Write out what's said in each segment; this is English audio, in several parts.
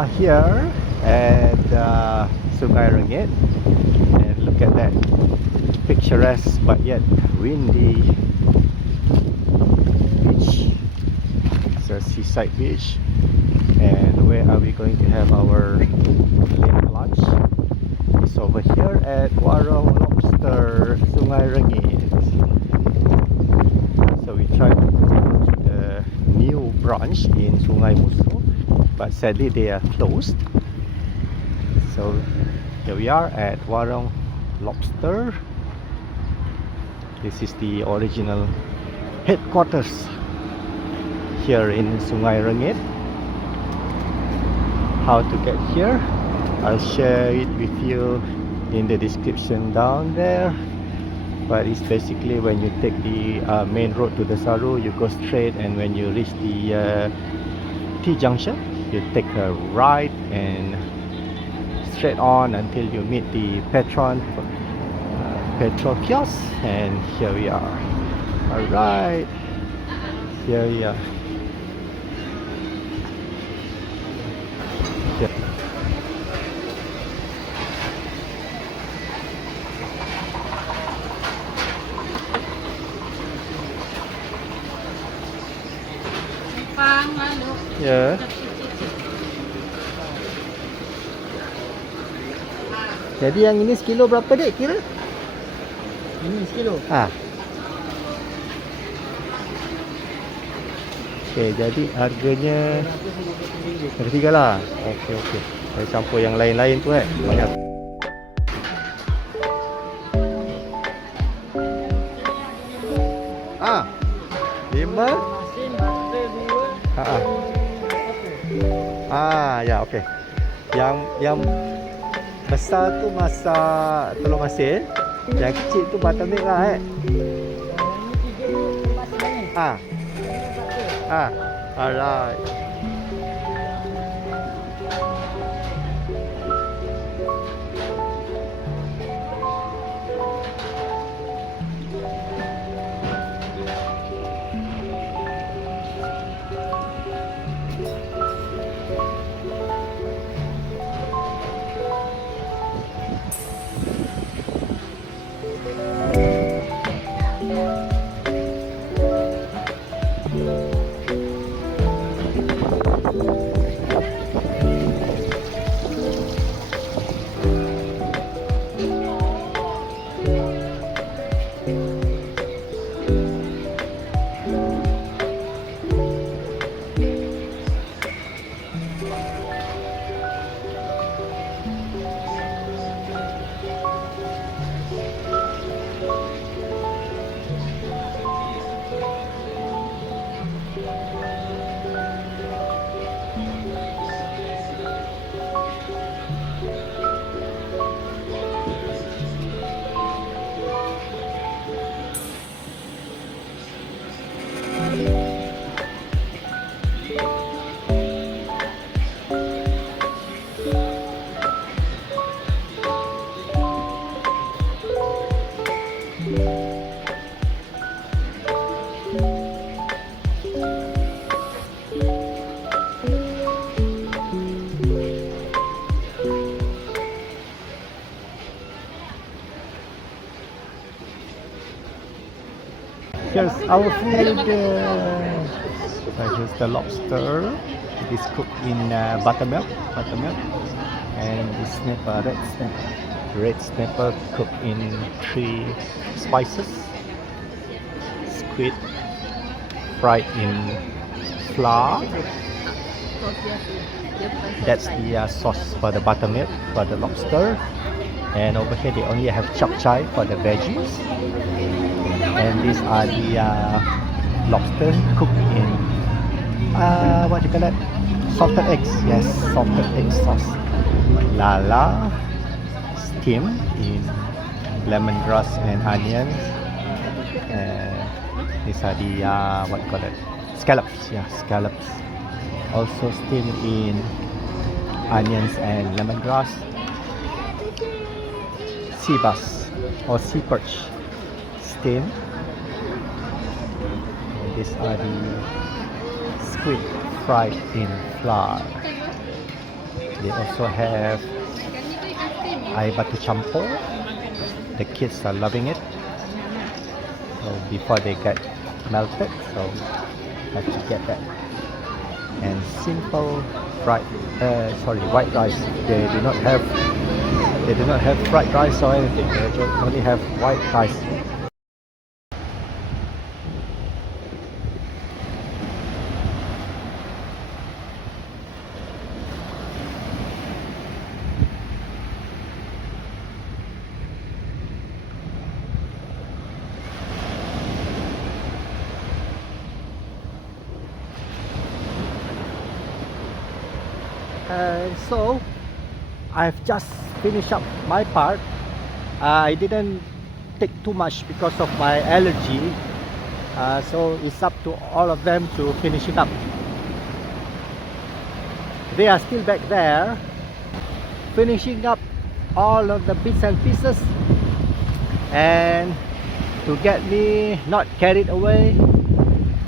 are here at Sungai Rengit, and look at that picturesque but yet windy beach. It's a seaside beach. And where are we going to have our late lunch? It's over here at Warung Lobster Sungai Rengit. So we tried to go to the new branch in Sungai Musoh, but sadly they are closed. So here we are at Warung Lobster. This is the original headquarters here in Sungai Rengit. How to get here, I'll share it with you in the description down there. But it's basically when you take the main road to the Saru, you go straight, and when you reach the T junction, you take a right and straight on until you meet the petrol kiosk. And here we are. Alright, here we are. Ya. Jadi yang ini sekilo berapa dek kira? Ini sekilo. Okey, jadi harganya tiga lah. Okey. Saya campur yang lain-lain tu banyak. Lima. Ya, okey. Yang besar tu masak telur masin, yang kecil tu batam merah alright. Here's our food. Here's the lobster. It is cooked in buttermilk, and the snapper, red snapper cooked in 3 spices. Squid fried in flour. That's the sauce for the buttermilk for the lobster. And over here they only have chap chai for the veggies. And these are the lobster cooked in what do you call that? Salted eggs. Yes, salted egg sauce. Lala steamed in lemongrass and onions. These are the what do you call it? Scallops. Yeah, scallops. Also steamed in onions and lemongrass. Sea bass or sea perch steamed. These are the squid fried in flour. They also have air batu campur. The kids are loving it. So before they get melted, so have to get that. And simple white rice. They do not have fried rice or anything. They just only have white rice. So I've just finished up my part. I didn't take too much because of my allergy, so it's up to all of them to finish it up. They are still back there finishing up all of the bits and pieces, and to get me not carried away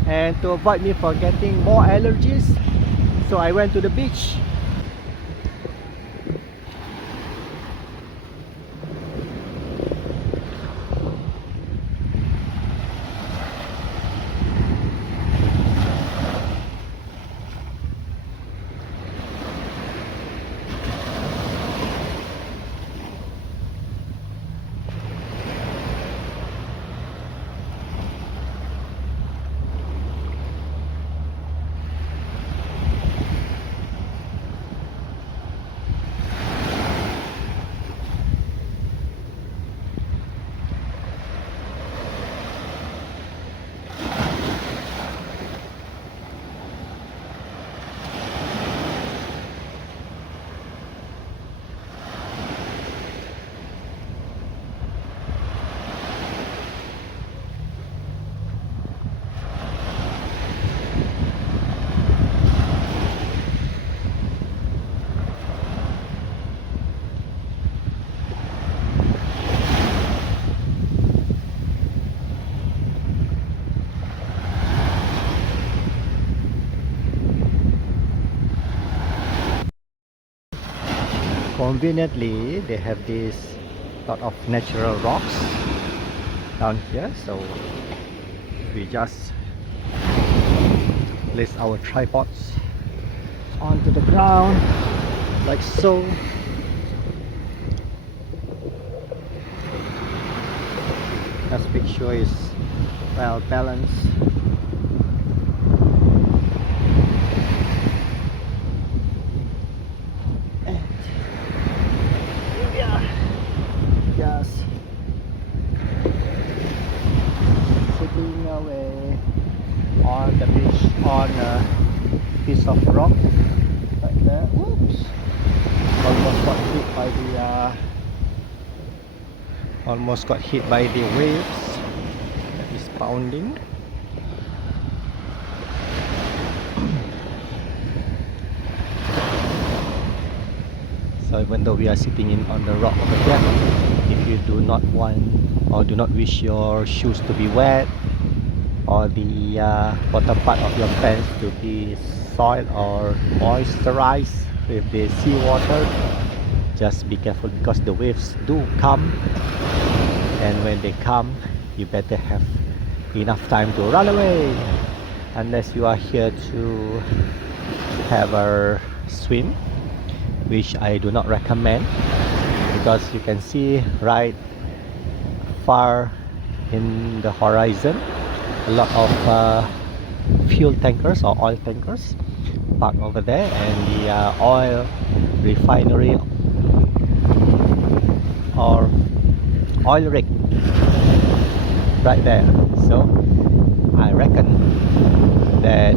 and to avoid me from getting more allergies, so I went to the beach. Conveniently, they have this lot of natural rocks down here, so we just place our tripods onto the ground like so. Just make sure it's well balanced. Just sitting away on the beach on a piece of rock right there. Oops! Almost got hit by the waves that is pounding. So even though we are sitting on the rock over there, if you do not want or do not wish your shoes to be wet or the bottom part of your pants to be soiled or moisturized with the seawater, just be careful because the waves do come, and when they come you better have enough time to run away, unless you are here to have a swim, which I do not recommend, because you can see right far in the horizon a lot of fuel tankers or oil tankers parked over there, and the oil refinery or oil rig right there. So I reckon that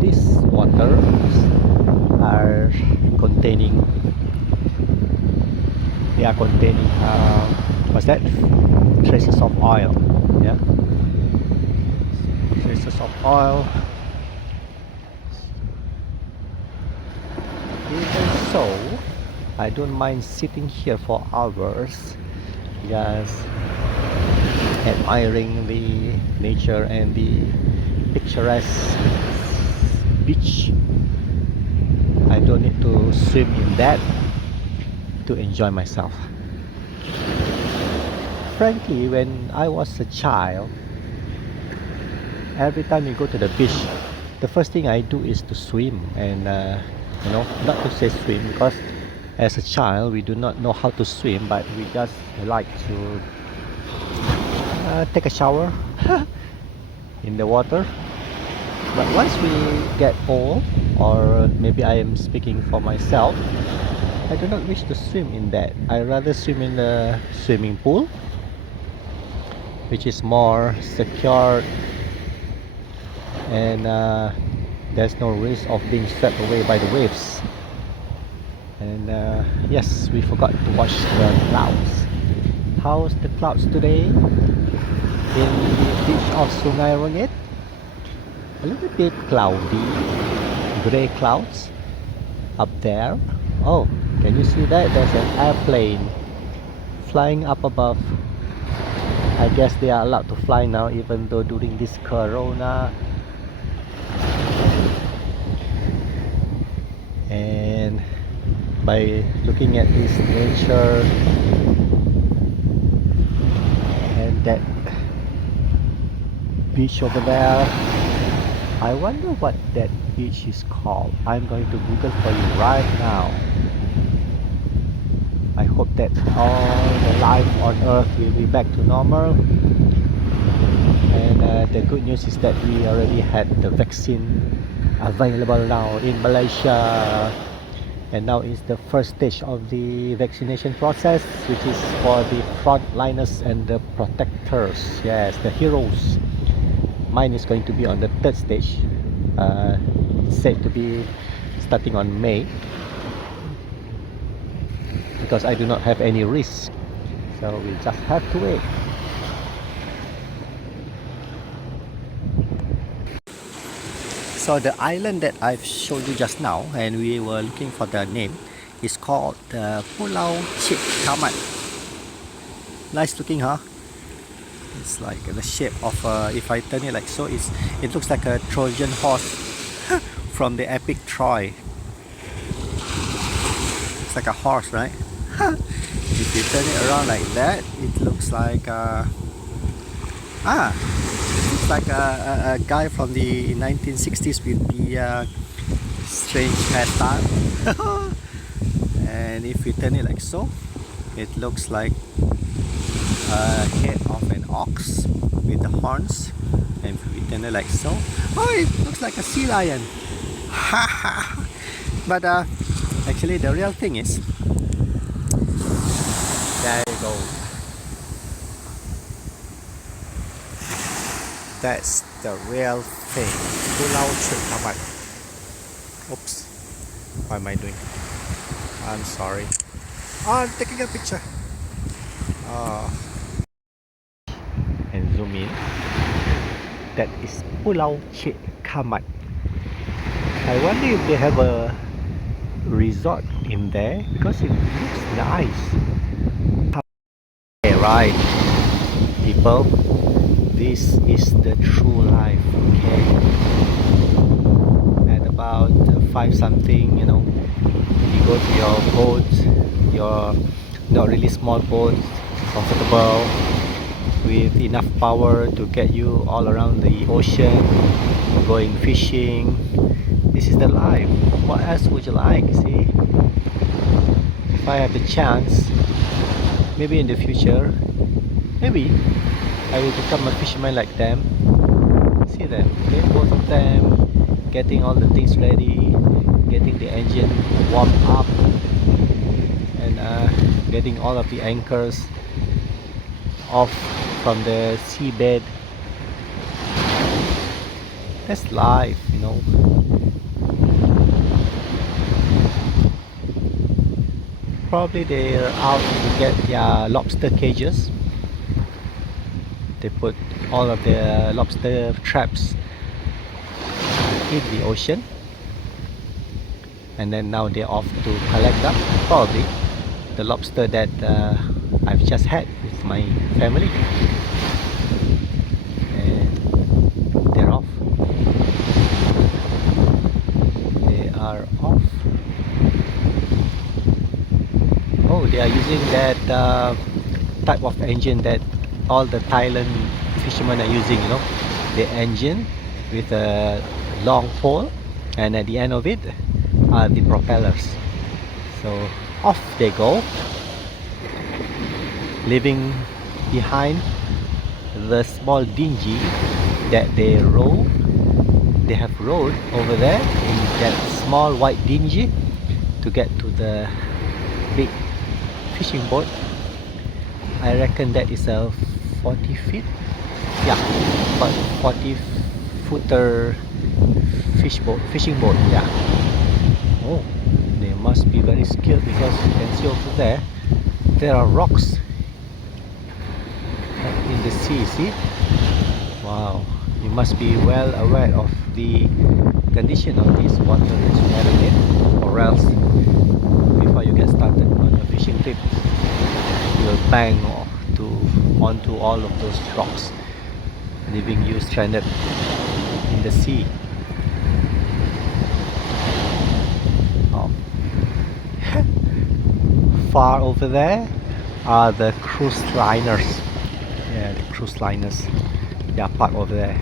these waters are containing what's that, traces of oil. Yeah, traces of oil. Even so, I don't mind sitting here for hours just admiring the nature and the picturesque beach. I I don't need to swim in that to enjoy myself. Frankly, when I was a child, every time we go to the beach, the first thing I do is to swim. And not to say swim, because as a child we do not know how to swim, but we just like to take a shower in the water. But once we get old, or maybe I am speaking for myself, I do not wish to swim in that. I rather swim in the swimming pool, which is more secure, and there's no risk of being swept away by the waves. And yes, we forgot to watch the clouds. How's the clouds today in the beach of Sungai Rengit? A little bit cloudy, gray clouds up there. Oh, can you see that? There's an airplane flying up above. I guess they are allowed to fly now, even though during this corona. And by looking at this nature and that beach over there, I wonder what that beach is called. I'm going to Google for you right now. I hope that all the life on earth will be back to normal. And the good news is that we already had the vaccine available now in Malaysia. And now is the first stage of the vaccination process, which is for the frontliners and the protectors. Yes, the heroes. Mine is going to be on the third stage. Said to be starting on May, because I do not have any risk, so we just have to wait. So the island that I've showed you just now, and we were looking for the name, is called Pulau Cik Kamat. Nice looking, huh? It's like the shape of if I turn it like so, it looks like a Trojan horse from the epic Troy. It's like a horse, right? If you turn it around like that, it looks like looks like a guy from the 1960s with the strange hairstyle. And if you turn it like so, it looks like a head of an ox with the horns. And if we turn it like so, oh, it looks like a sea lion. But actually the real thing is, there you go. That's the real thing. Pulau Cik Kamat. Oops. What am I doing? I'm sorry. Oh, I'm taking a picture. And zoom in. That is Pulau Cik Kamat. I wonder if they have a resort in there, because it looks nice. Okay, right, people, this is the true life. Okay, at about 5 something, you go to your boat, your not really small boat, comfortable, with enough power to get you all around the ocean, going fishing. This is the life. What else would you like? See, if I have the chance, maybe in the future, maybe I will become a fisherman like them. See them, okay? Both of them getting all the things ready, getting the engine warmed up, and getting all of the anchors off from the seabed. That's life, Probably they're out to get their lobster cages. They put all of the lobster traps in the ocean, and then now they're off to collect up probably the lobster that I've just had with my family, and they're off. They are off. They are using that type of engine that all the Thailand fishermen are using, you know, the engine with a long pole, and at the end of it are the propellers. So off they go, leaving behind the small dinghy that they have rowed over there in that small white dinghy to get to the big fishing boat. I reckon that is a 40 feet, yeah, about 40 footer fishing boat, yeah. Oh, they must be very skilled, because you can see over there are rocks in the sea, see? Wow, you must be well aware of the condition of this water that you are in, or else before you get started on a fishing trip, you'll bang onto all of those rocks, leaving you stranded in the sea. Oh. Far over there are the cruise liners. Yeah, the cruise liners. They are parked over there.